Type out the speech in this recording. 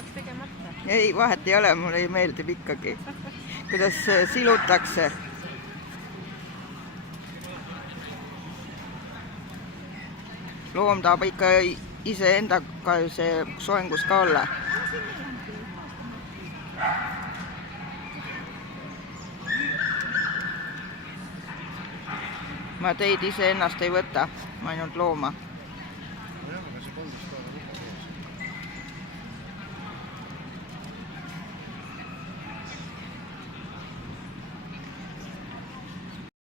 jätaks tegemata. Ei, vahet ei ole, mulle meeldib ikkagi, kuidas silutakse. Loom tahab ikka iseendaga ju see soengus ka olla. Ma teid iseennast ei võta, ma ainult looma.